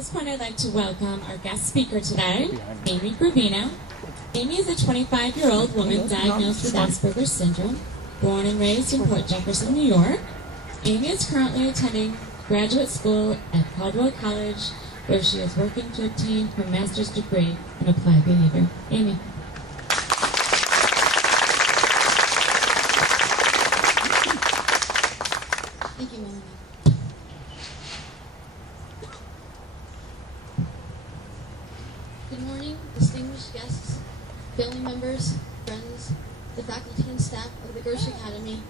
this point, I'd like to welcome our guest speaker today, Amy Gravino. Amy is a 25-year-old woman diagnosed with Asperger syndrome, born and raised in Port Jefferson, New York. Amy is currently attending graduate school at Caldwell College, where she is working to obtain her master's degree in applied behavior. Amy. Thank you, Melanie. Good morning, distinguished guests, family members, friends, the faculty and staff of the Gersh Academy,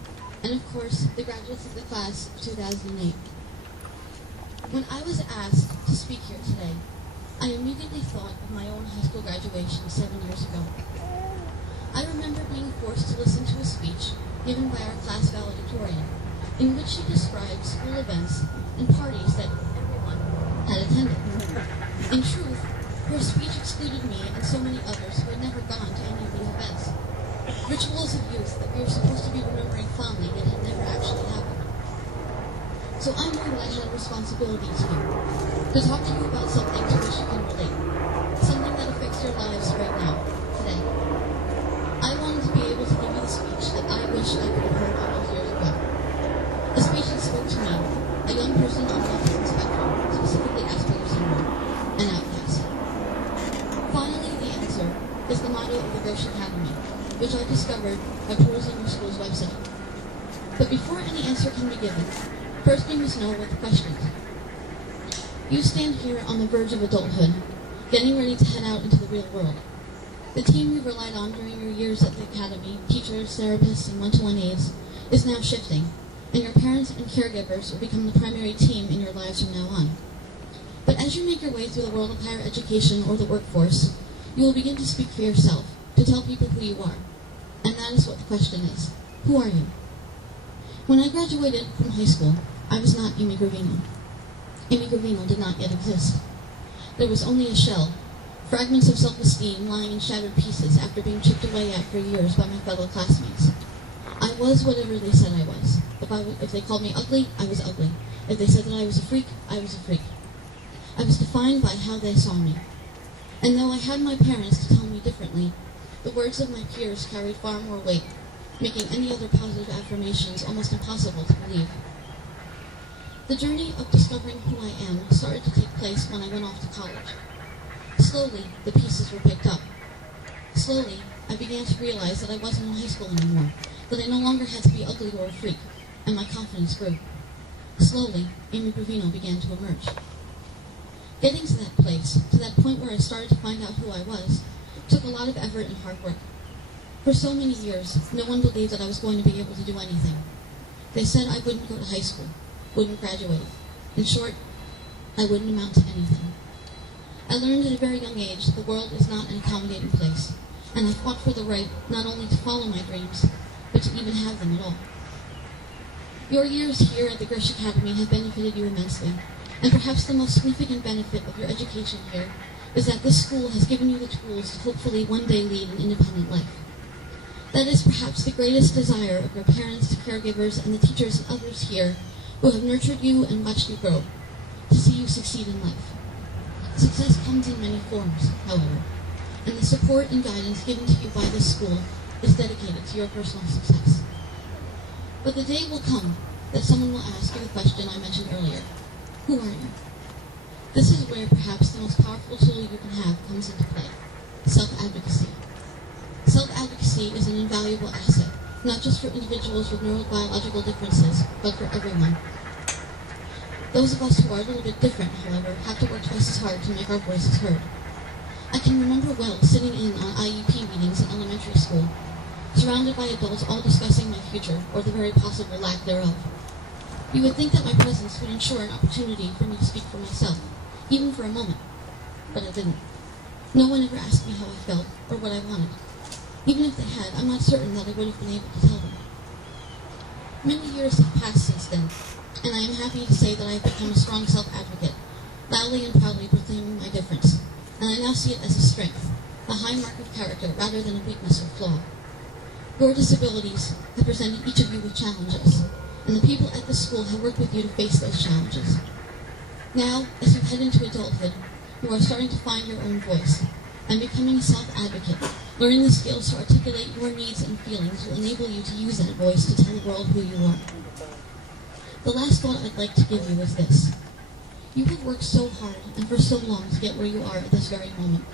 and of course, the graduates of the class of 2008. When I was asked to speak here today, I immediately thought of my own high school graduation 7 years ago. I remember being forced to listen to a speech given by our class valedictorian, in which she described school events and parties that everyone had attended. In truth, her speech excluded me and so many others who had never gone to any of these events. Rituals of youth that we were supposed to be remembering fondly yet had never actually happened. So I knew that I had a responsibility to talk to you about something to which you can relate, something that affects your lives right now, today. I wanted to be able to give you the speech that I wish I could have heard all those years ago. A speech that spoke to me, a young person on the autism spectrum, specifically Asperger syndrome, an outcast. Finally, the answer is the motto of the Gersh Academy, which I discovered by perusing your school's website. But before any answer can be given, first we must know what the question is. You stand here on the verge of adulthood, getting ready to head out into the real world. The team you relied on during your years at the academy, teachers, therapists, and one-to-one aides, is now shifting, and your parents and caregivers will become the primary team in your lives from now on. But as you make your way through the world of higher education or the workforce, you will begin to speak for yourself, to tell people who you are. And that is what the question is. Who are you? When I graduated from high school, I was not Amy Gravino. Amy Gravino did not yet exist. There was only a shell, fragments of self-esteem lying in shattered pieces after being chipped away at for years by my fellow classmates. I was whatever they said I was. If they called me ugly, I was ugly. If they said that I was a freak, I was a freak. I was defined by how they saw me. And though I had my parents to tell me differently, the words of my peers carried far more weight, making any other positive affirmations almost impossible to believe. The journey of discovering who I am started to take place when I went off to college. Slowly, the pieces were picked up. Slowly, I began to realize that I wasn't in high school anymore, that I no longer had to be ugly or a freak, and my confidence grew. Slowly, Amy Gravino began to emerge. Getting to that place, to that point where I started to find out who I was, took a lot of effort and hard work. For so many years, no one believed that I was going to be able to do anything. They said I wouldn't go to high school, wouldn't graduate. In short, I wouldn't amount to anything. I learned at a very young age that the world is not an accommodating place, and I fought for the right not only to follow my dreams, but to even have them at all. Your years here at the Gersh Academy have benefited you immensely, and perhaps the most significant benefit of your education here is that this school has given you the tools to hopefully one day lead an independent life. That is perhaps the greatest desire of your parents, caregivers, and the teachers and others here who have nurtured you and watched you grow, to see you succeed in life. Success comes in many forms, however, and the support and guidance given to you by this school is dedicated to your personal success. But the day will come that someone will ask you the question I mentioned earlier. Who are you? This is where perhaps the most powerful tool you can have comes into play: self-advocacy. Self-advocacy is an invaluable asset, not just for individuals with neurobiological differences, but for everyone. Those of us who are a little bit different, however, have to work twice as hard to make our voices heard. I can remember well sitting in on IEP meetings in elementary school, surrounded by adults all discussing my future, or the very possible lack thereof. You would think that my presence would ensure an opportunity for me to speak for myself, even for a moment, but it didn't. No one ever asked me how I felt, or what I wanted. Even if they had, I'm not certain that I would have been able to tell them. Many years have passed since then, and I am happy to say that I have become a strong self-advocate, loudly and proudly proclaiming my difference, and I now see it as a strength, a high mark of character rather than a weakness or flaw. Your disabilities have presented each of you with challenges, and the people at the school have worked with you to face those challenges. Now, as you head into adulthood, you are starting to find your own voice and becoming a self-advocate. Learning the skills to articulate your needs and feelings will enable you to use that voice to tell the world who you are. The last thought I'd like to give you is this. You have worked so hard and for so long to get where you are at this very moment.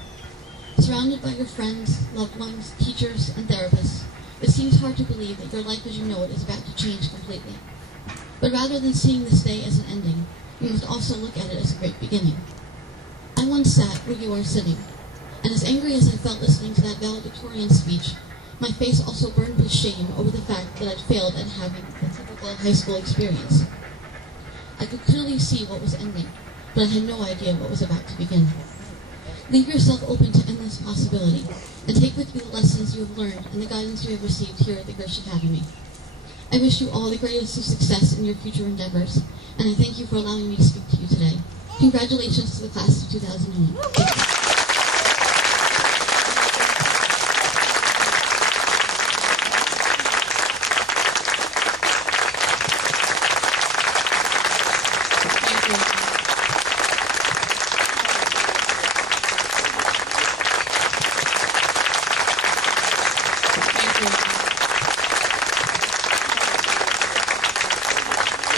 Surrounded by your friends, loved ones, teachers, and therapists, it seems hard to believe that your life as you know it is about to change completely. But rather than seeing this day as an ending, you must also look at it as a great beginning. I once sat where you are sitting, and as angry as I felt listening to that valedictorian speech, my face also burned with shame over the fact that I'd failed at having a typical high school experience. I could clearly see what was ending, but I had no idea what was about to begin. Leave yourself open to endless possibility, and take with you the lessons you have learned and the guidance you have received here at the Gersh Academy. I wish you all the greatest of success in your future endeavors, and I thank you for allowing me to speak to you today. Congratulations to the class of 2001.